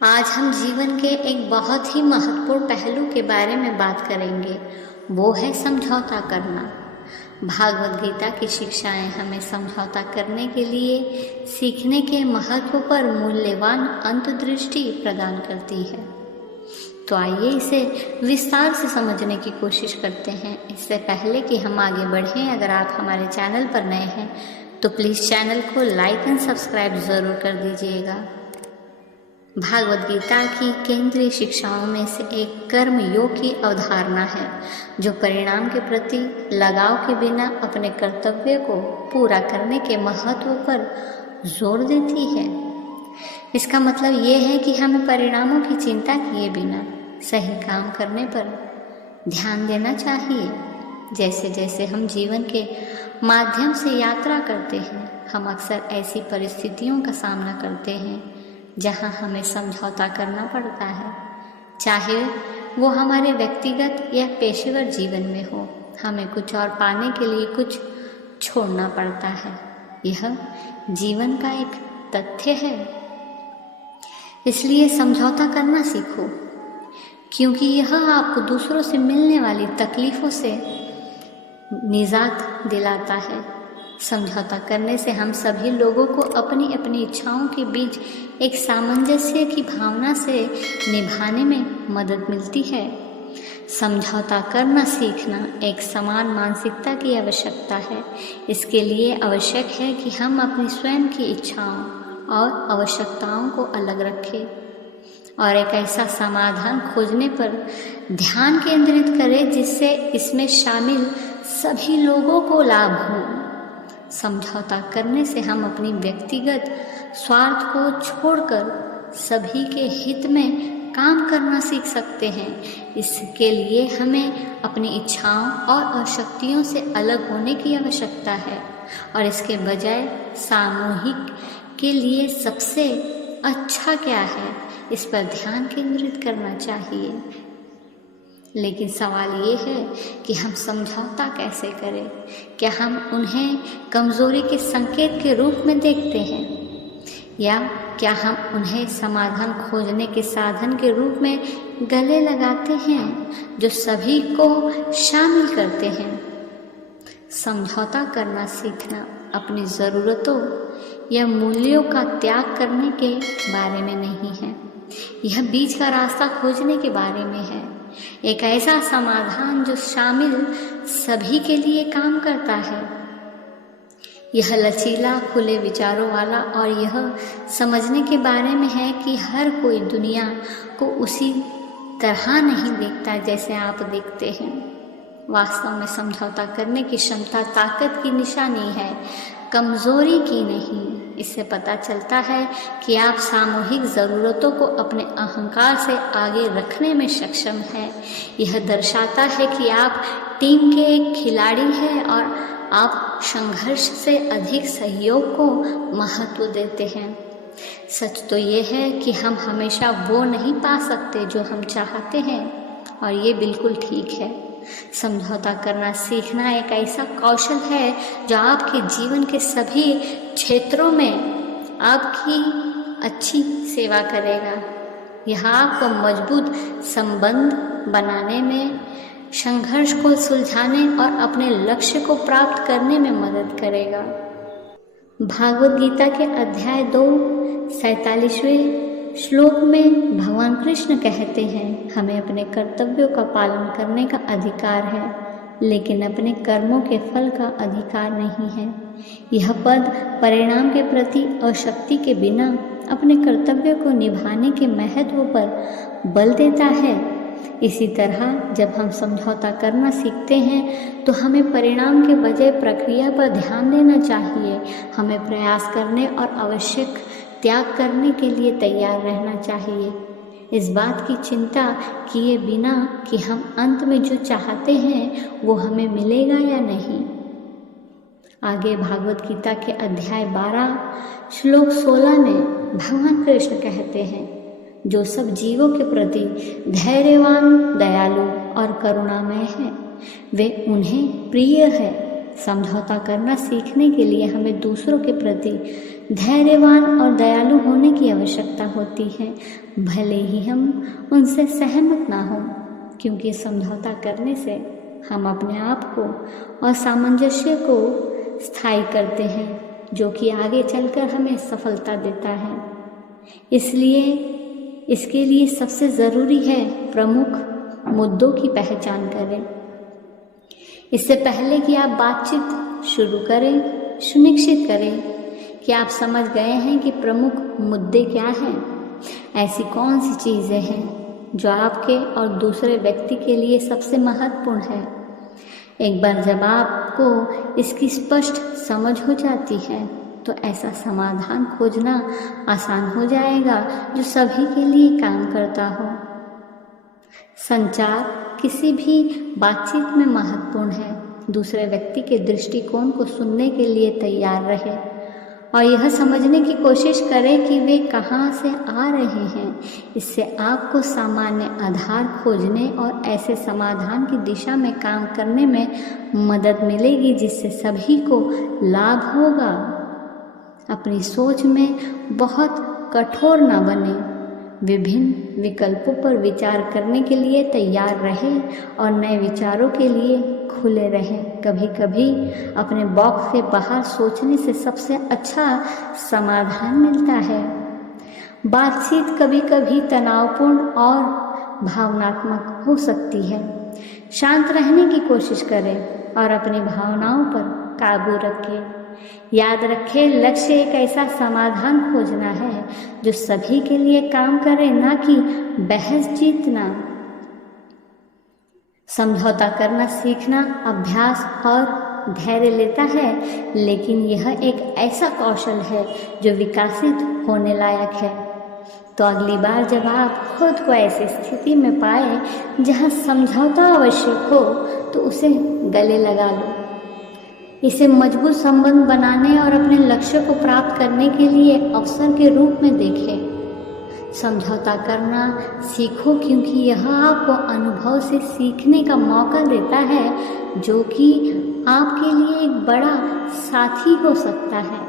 आज हम जीवन के एक बहुत ही महत्वपूर्ण पहलू के बारे में बात करेंगे। वो है समझौता करना। भागवत गीता की शिक्षाएं हमें समझौता करने के लिए सीखने के महत्व पर मूल्यवान अंतर्दृष्टि प्रदान करती है। तो आइए इसे विस्तार से समझने की कोशिश करते हैं। इससे पहले कि हम आगे बढ़ें, अगर आप हमारे चैनल पर नए हैं तो प्लीज़ चैनल को लाइक एंड सब्सक्राइब ज़रूर कर दीजिएगा। भागवत गीता की केंद्रीय शिक्षाओं में से एक कर्म योग की अवधारणा है, जो परिणाम के प्रति लगाव के बिना अपने कर्तव्य को पूरा करने के महत्व पर जोर देती है। इसका मतलब ये है कि हमें परिणामों की चिंता किए बिना सही काम करने पर ध्यान देना चाहिए। जैसे जैसे हम जीवन के माध्यम से यात्रा करते हैं, हम अक्सर ऐसी परिस्थितियों का सामना करते हैं जहां हमें समझौता करना पड़ता है, चाहे वो हमारे व्यक्तिगत या पेशेवर जीवन में हो। हमें कुछ और पाने के लिए कुछ छोड़ना पड़ता है। यह जीवन का एक तथ्य है। इसलिए समझौता करना सीखो, क्योंकि यह आपको दूसरों से मिलने वाली तकलीफ़ों से निजात दिलाता है। समझौता करने से हम सभी लोगों को अपनी अपनी इच्छाओं के बीच एक सामंजस्य की भावना से निभाने में मदद मिलती है। समझौता करना सीखना एक समान मानसिकता की आवश्यकता है। इसके लिए आवश्यक है कि हम अपनी स्वयं की इच्छाओं और आवश्यकताओं को अलग रखें और एक ऐसा समाधान खोजने पर ध्यान केंद्रित करें जिससे इसमें शामिल सभी लोगों को लाभ हो। समझौता करने से हम अपनी व्यक्तिगत स्वार्थ को छोड़कर सभी के हित में काम करना सीख सकते हैं। इसके लिए हमें अपनी इच्छाओं और आवश्यकताओं से अलग होने की आवश्यकता है और इसके बजाय सामूहिक के लिए सबसे अच्छा क्या है, इस पर ध्यान केंद्रित करना चाहिए। लेकिन सवाल ये है कि हम समझौता कैसे करें? क्या हम उन्हें कमज़ोरी के संकेत के रूप में देखते हैं, या क्या हम उन्हें समाधान खोजने के साधन के रूप में गले लगाते हैं जो सभी को शामिल करते हैं? समझौता करना सीखना अपनी ज़रूरतों या मूल्यों का त्याग करने के बारे में नहीं है। यह बीच का रास्ता खोजने के बारे में है, एक ऐसा समाधान जो शामिल सभी के लिए काम करता है। यह लचीला, खुले विचारों वाला और यह समझने के बारे में है कि हर कोई दुनिया को उसी तरह नहीं देखता जैसे आप देखते हैं। वास्तव में समझौता करने की क्षमता ताकत की निशानी है, कमज़ोरी की नहीं। इससे पता चलता है कि आप सामूहिक ज़रूरतों को अपने अहंकार से आगे रखने में सक्षम हैं। यह दर्शाता है कि आप टीम के एक खिलाड़ी हैं और आप संघर्ष से अधिक सहयोग को महत्व देते हैं। सच तो ये है कि हम हमेशा वो नहीं पा सकते जो हम चाहते हैं, और ये बिल्कुल ठीक है। समझौता करना सीखना एक ऐसा कौशल है जो आपके जीवन के सभी क्षेत्रों में आपकी अच्छी सेवा करेगा। यह आपको मजबूत संबंध बनाने में, संघर्ष को सुलझाने और अपने लक्ष्य को प्राप्त करने में मदद करेगा। भागवत गीता के अध्याय 2 47वें श्लोक में भगवान कृष्ण कहते हैं, हमें अपने कर्तव्यों का पालन करने का अधिकार है, लेकिन अपने कर्मों के फल का अधिकार नहीं है। यह पद परिणाम के प्रति आसक्ति के बिना अपने कर्तव्य को निभाने के महत्व पर बल देता है। इसी तरह जब हम समझौता करना सीखते हैं तो हमें परिणाम के बजाय प्रक्रिया पर ध्यान देना चाहिए। हमें प्रयास करने और आवश्यक त्याग करने के लिए तैयार रहना चाहिए, इस बात की चिंता किए बिना कि हम अंत में जो चाहते हैं वो हमें मिलेगा या नहीं। आगे भागवत गीता के अध्याय 12 श्लोक 16 में भगवान कृष्ण कहते हैं, जो सब जीवों के प्रति धैर्यवान, दयालु और करुणामय हैं, वे उन्हें प्रिय है। समझौता करना सीखने के लिए हमें दूसरों के प्रति धैर्यवान और दयालु होने की आवश्यकता होती है। भले ही हम उनसे सहमत ना हों, क्योंकि समझौता करने से हम अपने आप को और सामंजस्य को स्थायी करते हैं, जो कि आगे चलकर हमें सफलता देता है। इसलिए इसके लिए सबसे ज़रूरी है प्रमुख मुद्दों की पहचान करें। इससे पहले कि आप बातचीत शुरू करें, सुनिश्चित करें कि आप समझ गए हैं कि प्रमुख मुद्दे क्या हैं। ऐसी कौन सी चीज़ें हैं जो आपके और दूसरे व्यक्ति के लिए सबसे महत्वपूर्ण है। एक बार जब आपको इसकी स्पष्ट समझ हो जाती है तो ऐसा समाधान खोजना आसान हो जाएगा जो सभी के लिए काम करता हो। संचार किसी भी बातचीत में महत्वपूर्ण है। दूसरे व्यक्ति के दृष्टिकोण को सुनने के लिए तैयार रहे और यह समझने की कोशिश करें कि वे कहाँ से आ रहे हैं। इससे आपको सामान्य आधार खोजने और ऐसे समाधान की दिशा में काम करने में मदद मिलेगी जिससे सभी को लाभ होगा। अपनी सोच में बहुत कठोर न बने, विभिन्न विकल्पों पर विचार करने के लिए तैयार रहें और नए विचारों के लिए खुले रहें। कभी कभी अपने बॉक्स के बाहर सोचने से सबसे अच्छा समाधान मिलता है। बातचीत कभी कभी तनावपूर्ण और भावनात्मक हो सकती है। शांत रहने की कोशिश करें और अपनी भावनाओं पर काबू रखें। याद रखें, लक्ष्य एक ऐसा समाधान खोजना है जो सभी के लिए काम करे, ना कि बहस जीतना। समझौता करना सीखना अभ्यास और धैर्य लेता है, लेकिन यह एक ऐसा कौशल है जो विकसित होने लायक है। तो अगली बार जब आप खुद को ऐसी स्थिति में पाए जहां समझौता आवश्यक हो तो उसे गले लगा लो। इसे मजबूत संबंध बनाने और अपने लक्ष्य को प्राप्त करने के लिए अवसर के रूप में देखें। समझौता करना सीखो, क्योंकि यह आपको अनुभव से सीखने का मौका देता है, जो कि आपके लिए एक बड़ा साथी हो सकता है।